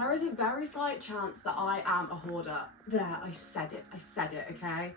there is a very slight chance that I am a hoarder. There, I said it, okay?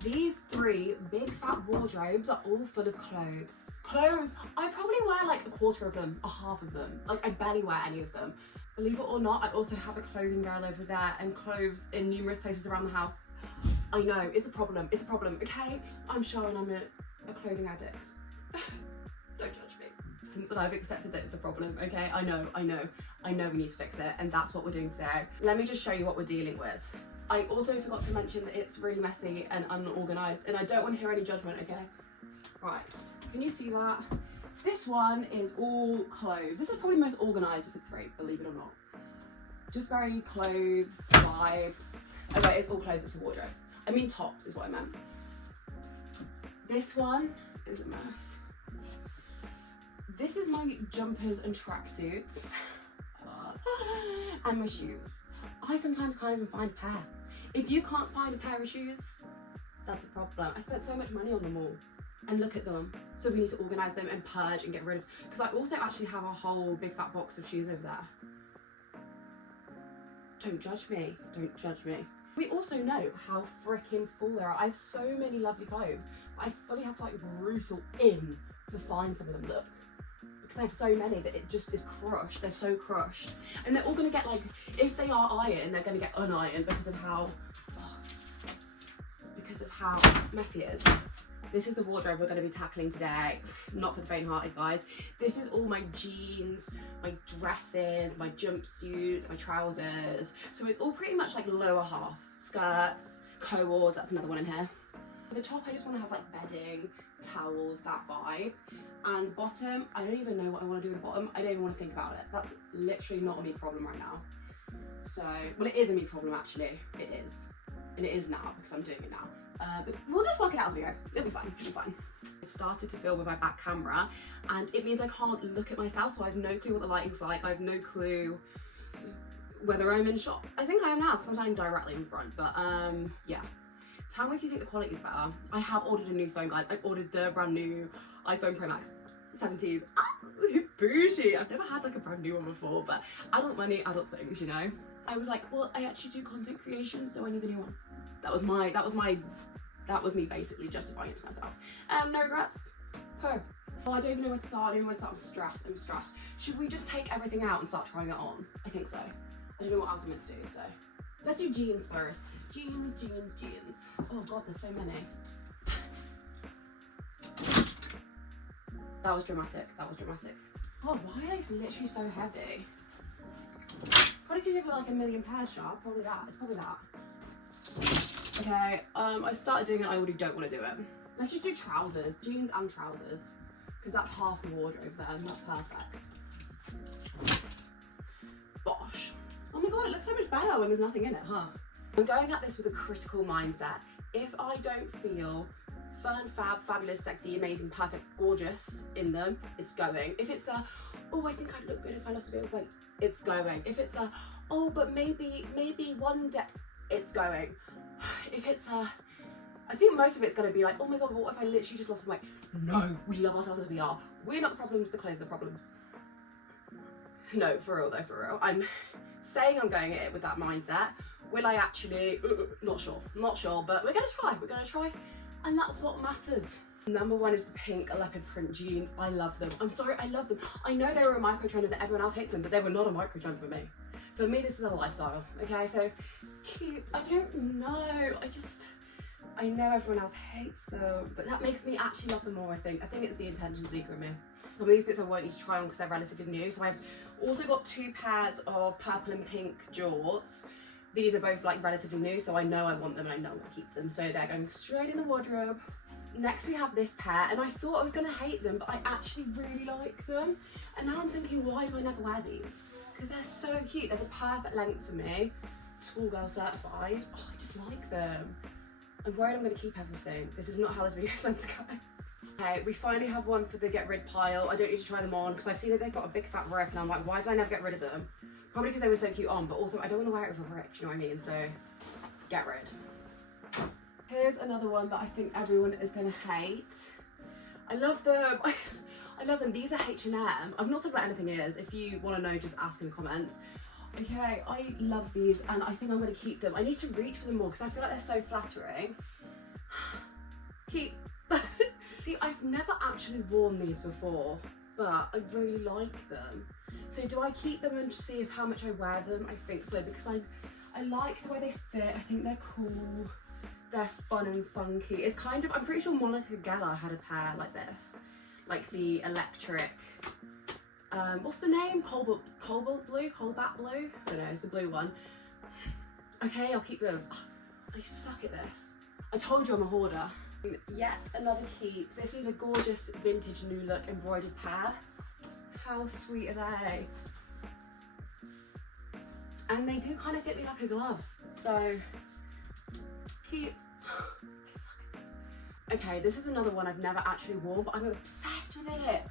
These 3 big fat wardrobes are all full of clothes. Clothes, I probably wear like a quarter of them, a half of them. Like I barely wear any of them. Believe it or not, I also have a clothing rail over there and clothes in numerous places around the house. I know, it's a problem, okay? I'm showing I'm a clothing addict. Don't judge me. Since that I've accepted that it's a problem, okay? I know we need to fix it, and that's what we're doing today. Let me just show you what we're dealing with. I also forgot to mention that it's really messy and unorganised, and I don't want to hear any judgment, okay? Right, can you see that? This one is all clothes. This is probably the most organised of the 3, believe it or not. Just very clothes, vibes. Oh wait, it's all clothes, it's a wardrobe. I mean tops is what I meant. This one is a mess. This is my jumpers and tracksuits. And my shoes. I sometimes can't even find a pair. If you can't find a pair of shoes, that's a problem. I spent so much money on them all. And look at them. So we need to organise them and purge and get rid of, because I also actually have a whole big fat box of shoes over there. Don't judge me, don't judge me. We also know how freaking full there are. I have so many lovely clothes, but I fully have to like brutal in to find some of them, look. Because I have so many that it just is crushed, they're so crushed. And they're all gonna get like, if they are ironed, they're gonna get unironed because of how messy it is. This is the wardrobe we're going to be tackling today. Not for the faint-hearted, guys. This is all my jeans, my dresses, my jumpsuits, my trousers. So it's all pretty much like lower half. Skirts, co-ords, that's another one in here. For the top, I just want to have like bedding, towels, that vibe. And bottom, I don't even know what I want to do with the bottom. I don't even want to think about it. That's literally not a me problem right now. So, well, it is a me problem actually. It is. And it is now because I'm doing it now. But we'll just work it out as we go. It'll be fine, it'll be fine. I've started to film with my back camera and it means I can't look at myself, so I have no clue what the lighting's like. I have no clue whether I'm in shot. I think I am now because I'm standing directly in front, but yeah. Tell me if you think the quality's better. I have ordered a new phone, guys. I've ordered the brand new iPhone Pro Max 17. Bougie. I've never had like a brand new one before, but adult money, adult things, you know? I was like, well, I actually do content creation, so I need the new one. That was me basically justifying it to myself. No regrets. Oh, I don't even know where to start. I don't even want to start. I'm stressed. Should we just take everything out and start trying it on? I think so. I don't know what else I'm meant to do, so. Let's do jeans first. Jeans. Oh God, there's so many. That was dramatic. Oh, why are they literally so heavy? Probably because you've got like a million pairs, Sharp. Probably that. It's probably that. Okay, I started doing it, I already don't want to do it. Let's just do trousers, jeans and trousers, because that's half the wardrobe then, that's perfect. Bosh. Oh my God, it looks so much better when there's nothing in it, huh? I'm going at this with a critical mindset. If I don't feel fun, fab, fabulous, sexy, amazing, perfect, gorgeous in them, it's going. If it's a, oh, I think I'd look good if I lost a bit of weight, it's going. If it's a, oh, but maybe one day, it's going. If it's I think most of it's going to be like, oh my God, what if I literally just lost some weight? No, we love ourselves as we are. We're not the problems, the clothes are the problems. No, for real though, for real. I'm saying I'm going at it with that mindset. Will I actually? Not sure, but we're going to try. And that's what matters. Number 1 is the pink leopard print jeans. I love them. I'm sorry, I love them. I know they were a micro trend that everyone else hates them, but they were not a micro trend for me. For me, this is a lifestyle, okay? So cute, I don't know. I know everyone else hates them, but that makes me actually love them more, I think. I think it's the intention seeker in me. Some of these bits I won't need to try on because they're relatively new. So I've also got 2 pairs of purple and pink jorts. These are both like relatively new, so I know I want them and I know I'll keep them. So they're going straight in the wardrobe. Next we have this pair, and I thought I was gonna hate them, but I actually really like them. And now I'm thinking, why do I never wear these? Because they're so cute. They're the perfect length for me. Tall girl certified. Oh, I just like them. I'm worried I'm going to keep everything. This is not how this video is meant to go. Okay, we finally have one for the get rid pile. I don't need to try them on because I've seen that they've got a big fat rip and I'm like, why did I never get rid of them? Probably because they were so cute on, but also I don't want to wear it with a rip, you know what I mean? So, get rid. Here's another one that I think everyone is going to hate. I love them. I love them. These are H&M. I've not said what anything is. If you want to know, just ask in the comments. Okay, I love these and I think I'm going to keep them. I need to reach for them more because I feel like they're so flattering. Keep. See, I've never actually worn these before, but I really like them. So do I keep them and see how much I wear them? I think so, because I like the way they fit. I think they're cool. They're fun and funky. It's kind of, I'm pretty sure Monica Geller had a pair like this. Like the electric, what's the name? Cobalt blue? Cobalt blue? I don't know, it's the blue one. Okay, I'll keep them. I suck at this. I told you I'm a hoarder. Yet another keep. This is a gorgeous vintage new look embroidered pair. How sweet are they? And they do kind of fit me like a glove. So, keep. I suck at this. Okay, this is another one I've never actually worn, but I'm obsessed with it.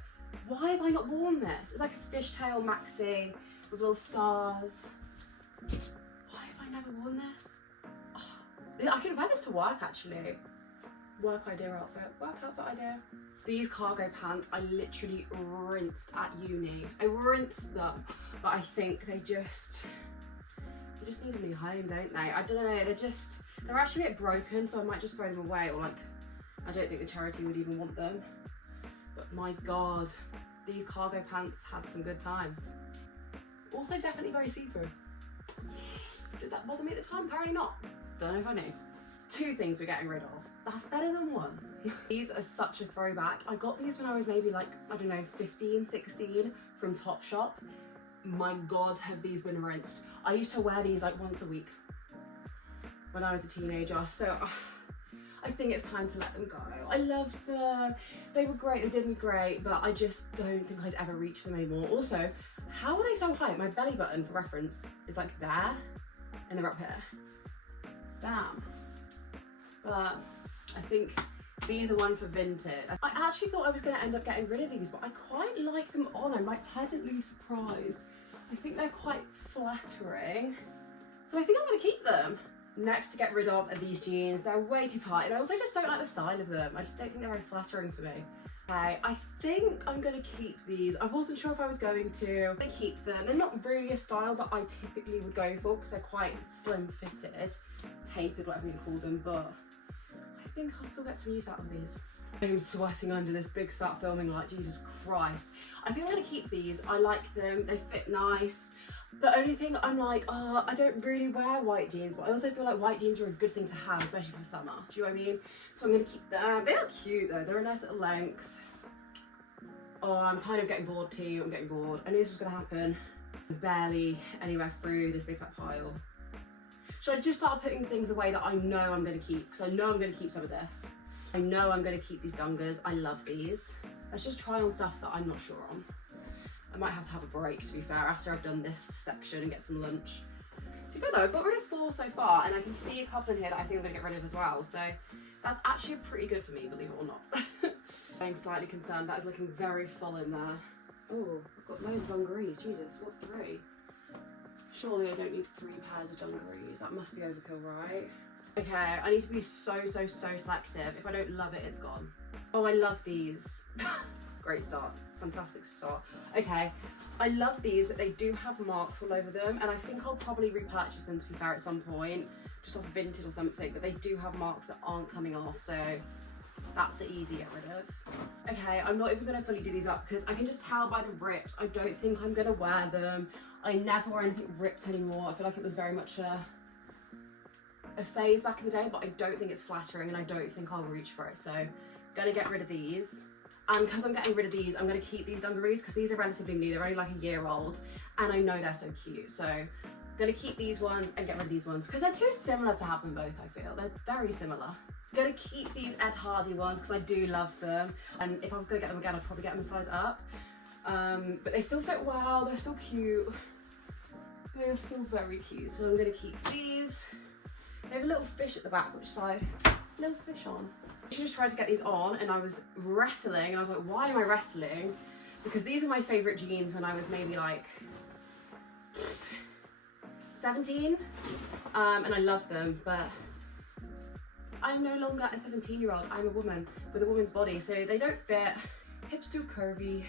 Why have I not worn this? It's like a fishtail maxi with little stars. Why have I never worn this? Oh, I can wear this to work actually. Work idea outfit, work outfit idea. These cargo pants I literally rinsed at uni. I rinsed them, but I think they just need a new home, don't they? I don't know, they're actually a bit broken, so I might just throw them away, or like, I don't think the charity would even want them. But my God, these cargo pants had some good times. Also definitely very see-through. Did that bother me at the time? Apparently not. Don't know if I knew. 2 things we're getting rid of. That's better than 1. These are such a throwback. I got these when I was maybe like, I don't know, 15, 16 from Topshop. My God, have these been rinsed. I used to wear these like once a week when I was a teenager. So I think it's time to let them go. I loved them. They were great, they did me great, but I just don't think I'd ever reach them anymore. Also, how are they so high? My belly button, for reference, is like there, and they're up here. Damn. But I think these are one for vintage. I actually thought I was going to end up getting rid of these, but I quite like them on. I'm like pleasantly surprised. I think they're quite flattering. So I think I'm going to keep them. Next to get rid of are these jeans. They're way too tight, and I also just don't like the style of them. I just don't think they're very flattering for me. Okay, I think I'm going to keep these. I wasn't sure if I was going to. I keep them. They're not really a style that I typically would go for because they're quite slim fitted, tapered, whatever you call them, but I think I'll still get some use out of these. I'm sweating under this big fat filming light, Jesus Christ. I think I'm going to keep these. I like them, they fit nice. The only thing I'm like, I don't really wear white jeans, but I also feel like white jeans are a good thing to have, especially for summer. Do you know what I mean? So I'm going to keep them. They are cute though, they're a nice little length. Oh, I'm kind of getting bored too, I'm getting bored. I knew this was going to happen. Barely anywhere through this big fat pile. Should I just start putting things away that I know I'm going to keep? Because I know I'm going to keep some of this. I know I'm going to keep these Dungas. I love these. Let's just try on stuff that I'm not sure on. I might have to have a break, to be fair, after I've done this section and get some lunch. To be fair though, I've got rid of 4 so far, and I can see a couple in here that I think I'm going to get rid of as well. So that's actually pretty good for me, believe it or not. I'm slightly concerned. That is looking very full in there. Oh, I've got loads of dungarees. Jesus, what 3? Surely I don't need 3 pairs of dungarees. That must be overkill, right? Okay, I need to be so selective. If I don't love it, it's gone. Oh, I love these. Great start. Fantastic start. Okay, I love these, but they do have marks all over them, and I think I'll probably repurchase them, to be fair, at some point, just off Vinted or something, but they do have marks that aren't coming off, so that's an easy get rid of. Okay, I'm not even going to fully do these up because I can just tell by the rips. I don't think I'm going to wear them. I never wear anything ripped anymore. I feel like it was very much a phase back in the day, but I don't think it's flattering and I don't think I'll reach for it. So I'm going to get rid of these. And because I'm getting rid of these, I'm going to keep these dungarees because these are relatively new. They're only like a year old and I know they're so cute. So I'm going to keep these ones and get rid of these ones because they're too similar to have them both, I feel. They're very similar. I'm going to keep these Ed Hardy ones because I do love them. And if I was going to get them again, I'd probably get them a size up. But they still fit well. They're still cute. They're still very cute. So I'm going to keep these. They have a little fish at the back. Which side? Little fish on. I just tried to get these on and I was wrestling and I was like, why am I wrestling? Because these are my favourite jeans when I was maybe like 17 and I love them, but I'm no longer a 17-year-old. I'm a woman with a woman's body, so they don't fit. Hips too curvy,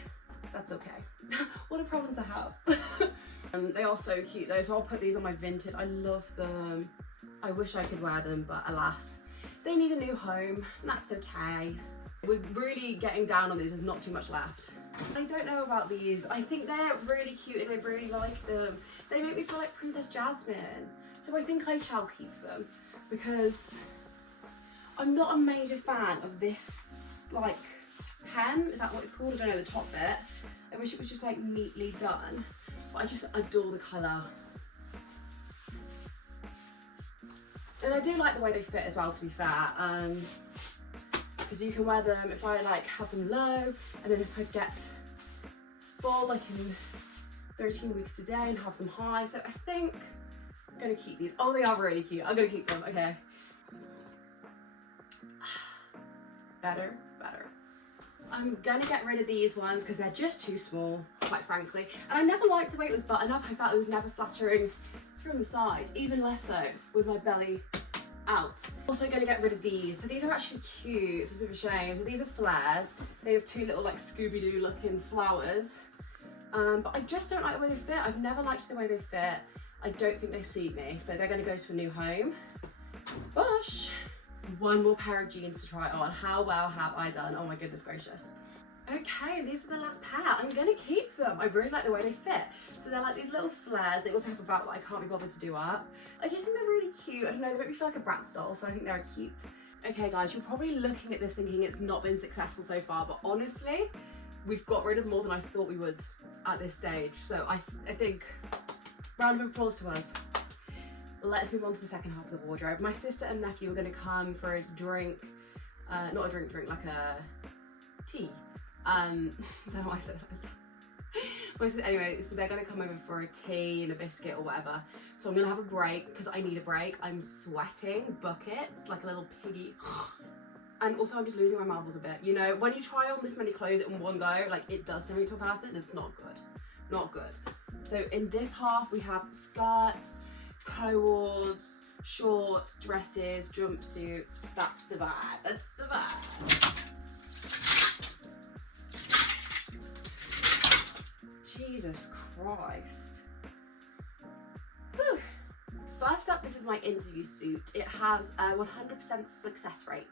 that's okay. What a problem to have. They are so cute though, so I'll put these on my vintage. I love them. I wish I could wear them, but alas, they need a new home, and that's okay. We're really getting down on these, there's not too much left. I don't know about these. I think they're really cute and I really like them. They make me feel like Princess Jasmine. So I think I shall keep them because I'm not a major fan of this, like, hem, is that what it's called? I don't know, the top bit. I wish it was just like neatly done, but I just adore the colour. And I do like the way they fit as well, to be fair, because you can wear them, if I like have them low, and then if I get full, I can 13 weeks today and have them high. So I think I'm gonna keep these. Oh, they are really cute. I'm gonna keep them, okay. Better. I'm gonna get rid of these ones because they're just too small, quite frankly. And I never liked the way it was buttoned up. I felt it was never flattering from the side, even less so with my belly out. Also gonna get rid of these. So these are actually cute, so it's a bit of a shame. So these are flares. They have two little like Scooby-Doo looking flowers. But I just don't like the way they fit. I've never liked the way they fit. I don't think they suit me. So they're gonna go to a new home. Bush. One more pair of jeans to try on. How well have I done? Oh my goodness gracious. Okay, these are the last pair. I'm gonna keep them. I really like the way they fit. So they're like these little flares. They also have a belt that I can't be bothered to do up. I just think they're really cute. I don't know, they make me feel like a Bratz doll, so I think they're cute. Okay guys, you're probably looking at this thinking it's not been successful so far, but honestly, we've got rid of more than I thought we would at this stage. So I think, round of applause to us. Let's move on to the second half of the wardrobe. My sister and nephew are gonna come for a drink, not a drink, like a tea. I don't know why I said that. Anyway, so they're gonna come over for a tea and a biscuit or whatever. So I'm gonna have a break because I need a break. I'm sweating buckets like a little piggy. And also I'm just losing my marbles a bit. You know, when you try on this many clothes in one go, like it does something to a person, it's not good. Not good. So in this half we have skirts, co-ords, shorts, dresses, jumpsuits. That's the vibe. That's the vibe. Jesus Christ. Whew. First up, this is my interview suit. It has a 100% success rate.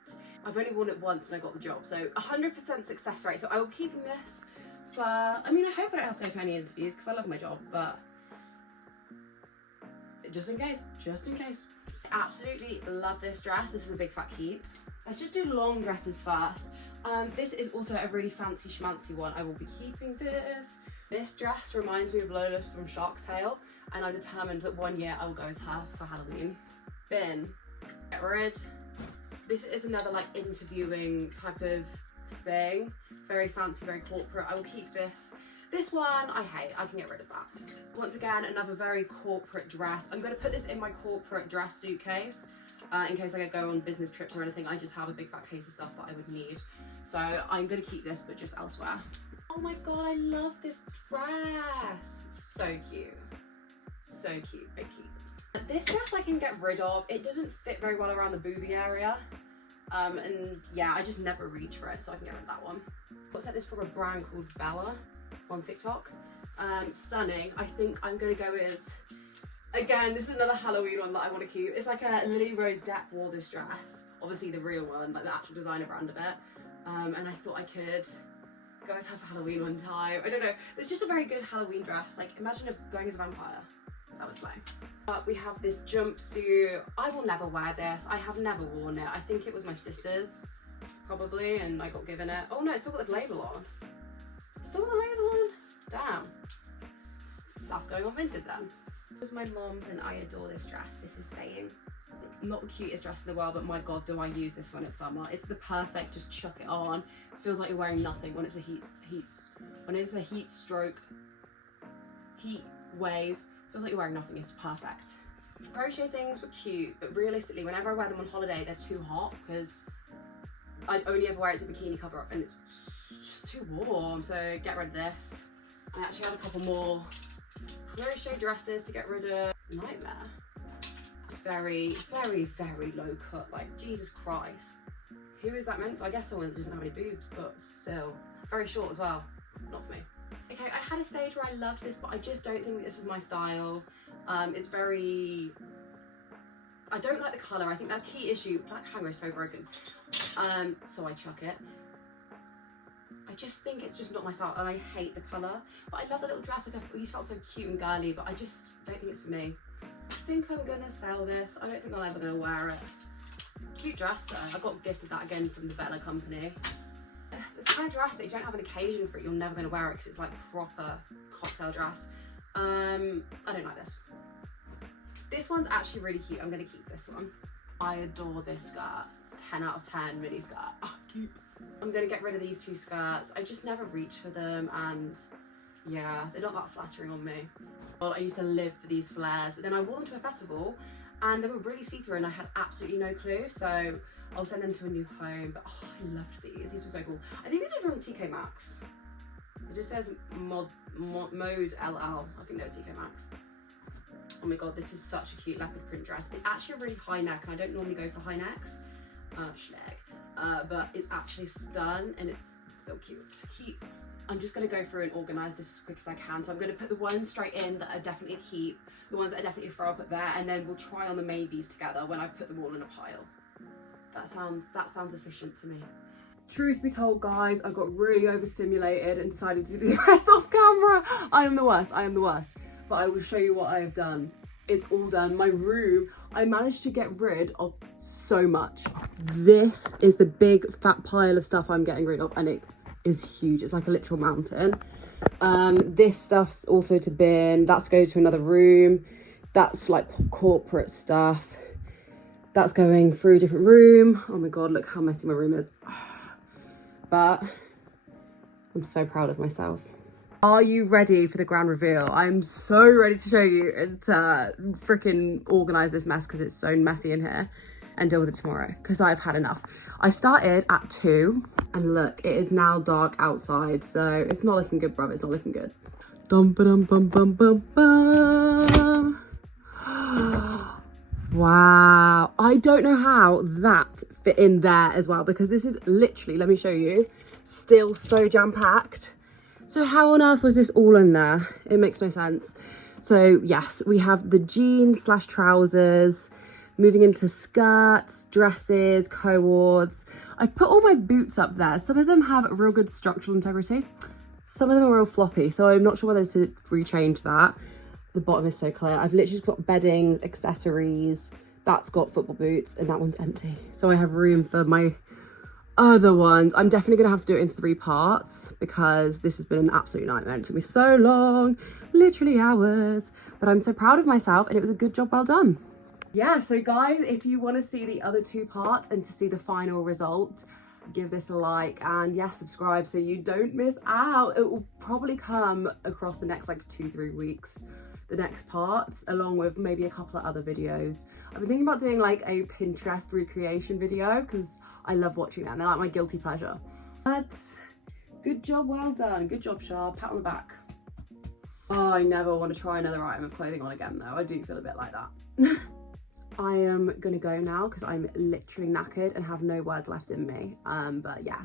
I've only worn it once and I got the job, so 100% success rate. So I will be keeping this for, I mean, I hope I don't have to go to any interviews because I love my job, but just in case. I absolutely love this dress. This is a big fat keep. Let's just do long dresses first. This is also a really fancy schmancy one. I will be keeping this. This dress reminds me of Lola from Shark's Tale, and I'm determined that one year I will go as her for Halloween. Bin. Get rid. This is another like interviewing type of thing. Very fancy, very corporate. I will keep this. This one I hate. I can get rid of that. Once again, another very corporate dress. I'm going to put this in my corporate dress suitcase in case I go on business trips or anything. I just have a big fat case of stuff that I would need. So I'm going to keep this, but just elsewhere. Oh my god, I love this dress. So cute. So cute. Big cute. This dress I can get rid of. It doesn't fit very well around the boobie area. And yeah, I just never reach for it, so I can get rid of that one. What's that? This from a brand called Bella on TikTok. Stunning. I think I'm gonna go with, again, this is another Halloween one that I want to keep. It's like a Lily Rose Depp wore this dress, obviously the real one, like the actual designer brand of it, and I thought I could go as her for Halloween one time. I don't know, it's just a very good Halloween dress. Like imagine going as a vampire, that would slay. But we have this jumpsuit. I will never wear this. I have never worn it. I think it was my sister's probably, and I got given it. Oh no, it's still got the label on. Still got the label on? Damn. That's going on vintage then. This was my mom's and I adore this dress. This is saying, not the cutest dress in the world, but my god, do I use this when it's summer. It's the perfect, just chuck it on. It feels like you're wearing nothing when it's a heat stroke, heat wave. It feels like you're wearing nothing. It's perfect. Crochet things were cute, but realistically, whenever I wear them on holiday, they're too hot because I only ever wear it as a bikini cover up and it's just too warm, so get rid of this. I actually have a couple more crochet dresses to get rid of. Nightmare. It's very, very, very low cut, like Jesus Christ. Who is that meant for? I guess someone that doesn't have any boobs, but still. Very short as well, not for me. Okay, I had a stage where I loved this, but I just don't think this is my style. It's very, I don't like the colour. I think that key issue, that hanger is so broken. So I chuck it. I just think it's just not my style, and I hate the colour. But I love the little dress. Like, it used to felt so cute and girly, but I just don't think it's for me. I think I'm gonna sell this. I don't think I'm ever gonna wear it. Cute dress though. I got gifted that again from the Bella company. It's kind of dress that if you don't have an occasion for it, you're never gonna wear it because it's like proper cocktail dress. I don't like this. This one's actually really cute. I'm gonna keep this one. I adore this skirt. 10 out of 10 mini skirt. Oh, keep. I'm gonna get rid of these two skirts. I just never reach for them, and yeah, they're not that flattering on me. Well, I used to live for these flares, but then I wore them to a festival and they were really see-through and I had absolutely no clue, so I'll send them to a new home. But oh, I loved these. These were so cool. I think these are from TK Maxx. It just says Mode LL. I think they were TK Maxx. Oh my god, this is such a cute leopard print dress. It's actually a really high neck, and I don't normally go for high necks. But it's actually stun and it's so cute. I'm just going to go through and organise this as quick as I can. So I'm going to put the ones straight in that I definitely keep, the ones that I definitely throw, I'll put there, and then we'll try on the maybes together when I've put them all in a pile. That sounds efficient to me. Truth be told, guys, I got really overstimulated and decided to do the rest off camera. I am the worst. But I will show you what I have done. It's all done. My room, I managed to get rid of so much. This is the big fat pile of stuff I'm getting rid of, and it is huge. It's like a literal mountain. This stuff's also to bin. That's go to another room. That's like corporate stuff. That's going through a different room. Oh my god, look how messy my room is. But I'm so proud of myself. Are you ready for the grand reveal? I'm so ready to show you and freaking organize this mess because it's so messy in here, and deal with it tomorrow because I've had enough. I started at 2 and look, it is now dark outside, so it's not looking good, bruv. It's not looking good. Dum ba dum bum bum bum bum. Wow, I don't know how that fit in there as well, because this is literally, let me show you, still so jam-packed. So how on earth was this all in there? It makes no sense. So yes, we have the jeans / trousers, moving into skirts, dresses, co-ords. I've put all my boots up there. Some of them have real good structural integrity. Some of them are real floppy, so I'm not sure whether to rechange that. The bottom is so clear. I've literally just got bedding, accessories. That's got football boots, and that one's empty. So I have room for my other ones. I'm definitely gonna have to do it in 3 parts because this has been an absolute nightmare. It took me so long, literally hours, but I'm so proud of myself and it was a good job well done. Yeah, so guys, if you want to see the other 2 parts and to see the final result, give this a like, and yeah, subscribe so you don't miss out. It will probably come across the next like 2-3 weeks, the next parts, along with maybe a couple of other videos. I've been thinking about doing like a Pinterest recreation video because I love watching that and they're like my guilty pleasure. But good job, well done. Good job, Shah. Pat on the back. Oh, I never want to try another item of clothing on again though. I do feel a bit like that. I am gonna go now because I'm literally knackered and have no words left in me. But yeah,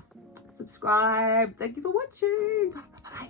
subscribe. Thank you for watching. Bye.